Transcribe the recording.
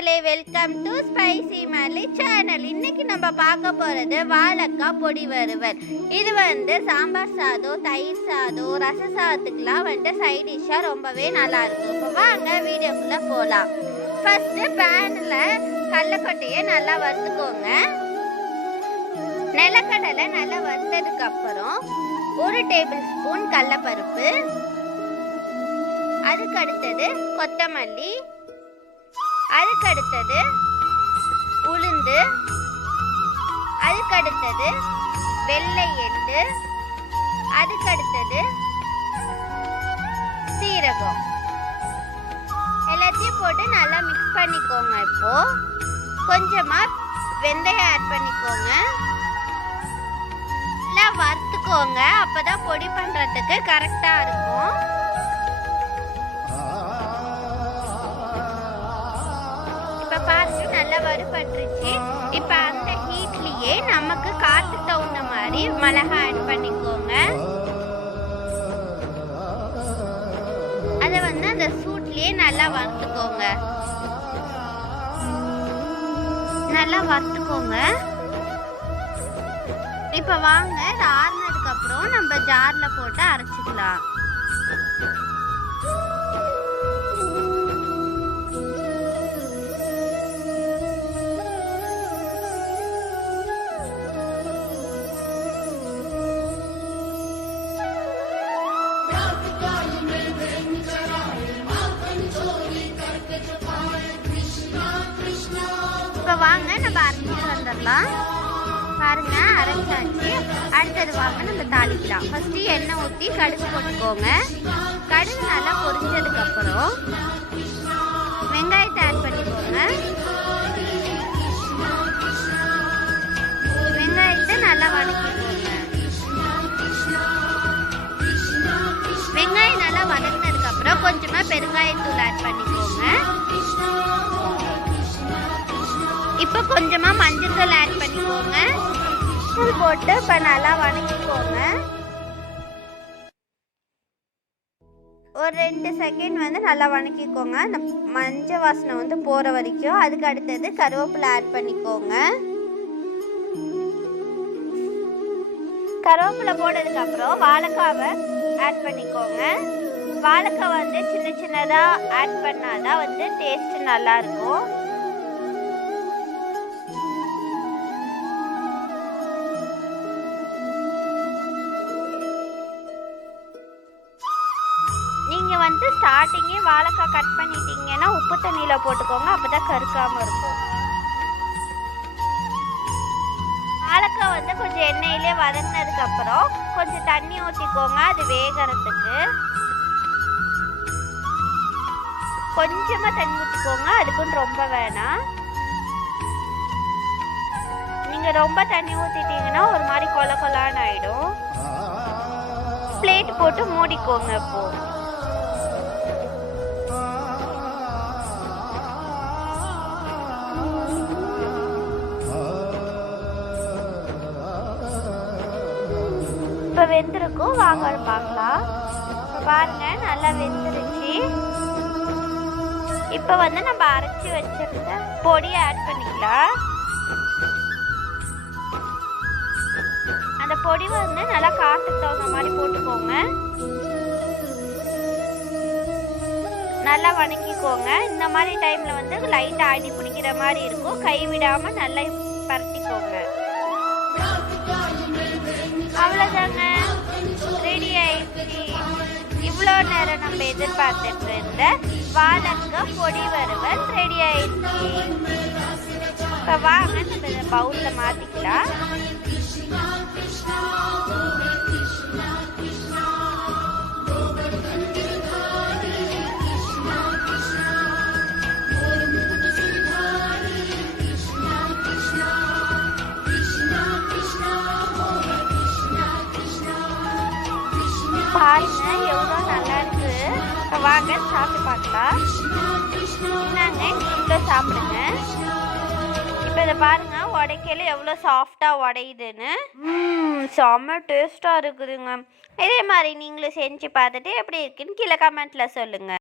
மக்களே welcome to spicy Malli channel இன்னைக்கு நம்ம பார்க்க போகிறது வாழைக்காய் பொடி வறுவல். இது வந்து சாம்பார் சாதம் தயிர் சாதம் ரச சாதத்துக்கெலாம் வந்துட்டு சைட் டிஷ்ஷாக ரொம்பவே நல்லா இருக்கும். இப்போ வாங்க வீடியோக்குள்ளே போகலாம் ஃபஸ்ட்டு பேனில் கடலக்கொட்டையை நல்லா வறுத்துக்கோங்க. நிலக்கடலை நல்லா வறுத்ததுக்கப்புறம் ஒரு டேபிள் ஸ்பூன் கடலப்பருப்பு. அதுக்கு அடுத்தது கொத்தமல்லி அதுக்கடுத்தது உளுந்து அதுக்கு அடுத்தது வெள்ளை எள்ளு அதுக்கு அடுத்தது சீரகம். எல்லாத்தையும் போட்டு நல்லா மிக்ஸ் பண்ணிக்கோங்க இப்போ. கொஞ்சமாக வெந்தயம் ஆட் பண்ணிக்கோங்க. நல்லா வறுத்துக்கோங்க. அப்பதான் பொடி பண்ணுறதுக்கு கரெக்டாக இருக்கும். வறுபட்டுருச்சு இப்ப அந்த ஹீட்லயே நமக்கு காத்து தகுந்த மாதிரி மிளகா ஆட் பண்ணிக்கோங்க. அதை வந்து அந்த சூட்லயே நல்லா வறுத்துக்கோங்க. நல்லா வறுத்துக்கோங்க. இப்ப வாங்க இது ஆறுனதுக்கு அப்புறம் நம்ம ஜார்ல போட்டு அரைச்சிக்கலாம். இப்போ வாங்க நம்ம அரைச்சிட்டு வந்துடலாம் பாருங்க அரைஞ்சாச்சு அடுத்தது வாங்க நம்ம தாளிக்கலாம். ஃபஸ்ட்டு எண்ணெய் ஊற்றி கடுகு போட்டுக்கோங்க. கடுகு நல்லா பொரிஞ்சதுக்கப்புறம் வெங்காயத்தை ஆட் பண்ணிக்கோங்க. வெங்காயத்தை நல்லா வதக்கிக்கோங்க. வெங்காயம் நல்லா வதங்கினதுக்கப்புறம் கொஞ்சமாக பெருங்காயத்தூள் ஆட் பண்ணிக்கோங்க. இப்போ கொஞ்சமாக மஞ்சள் தூள் ஆட் பண்ணிக்கோங்க. தூள் போட்டு இப்போ நல்லா வதக்கிக்கோங்க. ஒரு ரெண்டு செகண்ட் வந்து நல்லா வணக்கிக்கோங்க அந்த மஞ்சள் வாசனை வந்து போகிற வரைக்கும். அதுக்கு அடுத்தது கருவேப்பிலை ஆட் பண்ணிக்கோங்க. கருவேப்பிலை போட்டதுக்கப்புறம் வாழைக்காவை ஆட் பண்ணிக்கோங்க. வாழைக்காய் வந்து சின்ன சின்னதாக ஆட் பண்ணாதான் வந்து டேஸ்ட்டு நல்லாயிருக்கும் வந்து ஸ்டார்டிங்கே வாழைக்காய் கட் பண்ணிட்டீங்கன்னா உப்பு தண்ணியில் போட்டுக்கோங்க அப்போ தான் கருக்காமல் இருக்கும். வாழைக்காய் வந்து கொஞ்சம் எண்ணெயிலே வதங்கினதுக்கப்புறம் கொஞ்சம் தண்ணி ஊற்றிக்கோங்க அது வேகறதுக்கு. கொஞ்சமாக தண்ணி ஊற்றிக்கோங்க அதுக்கும் ரொம்ப வேணாம். நீங்கள் ரொம்ப தண்ணி ஊற்றிட்டீங்கன்னா ஒரு மாதிரி கொல கொலான்னு ஆகிடும் பிளேட் போட்டு மூடிக்கோங்க இப்போது வெந்திருக்கும். வாங்க பார்க்கலாம். இப்போ பாருங்க நல்லா வெந்துருச்சு. இப்போ வந்து நம்ம அரைச்சி வச்சிருந்த பொடியை ஆட் பண்ணிக்கலாம். அந்த பொடி வந்து நல்லா காற்றுக்கு தகுந்த மாதிரி போட்டுக்கோங்க. நல்லா வணக்கிக்கோங்க. இந்த மாதிரி டைமில் வந்து லைட்டாக ஆடி பிடிக்கிற மாதிரி இருக்கும். கை விடாமல் நல்லா பரட்டிக்கோங்க. அவ்வளோதாங்க ரெடி ஆயிடுச்சு இவ்வளோ நேரம் நம்ம எதிர்பார்த்துட்டு இருந்த வாழைக்காய் பொடி வறுவல் ரெடி ஆயிடுச்சு இப்போ வாங்க நம்ம பவுலில் மாற்றிக்கலாம் பாருங்க எவ்வளோ நல்லா இருக்கு? வாங்க சாப்பிட்டு பார்க்கலாம். என்னங்க இவ்வளோ சாப்பிடுங்க. இப்போ இதை பாருங்க உடைக்கல எவ்வளோ சாஃப்டாக உடையுதுன்னு. செம்ம டேஸ்ட்டாக இருக்குதுங்க. இதே மாதிரி நீங்களும் செஞ்சு பார்த்துட்டு எப்படி இருக்குன்னு கீழே கமெண்ட்டில் சொல்லுங்கள்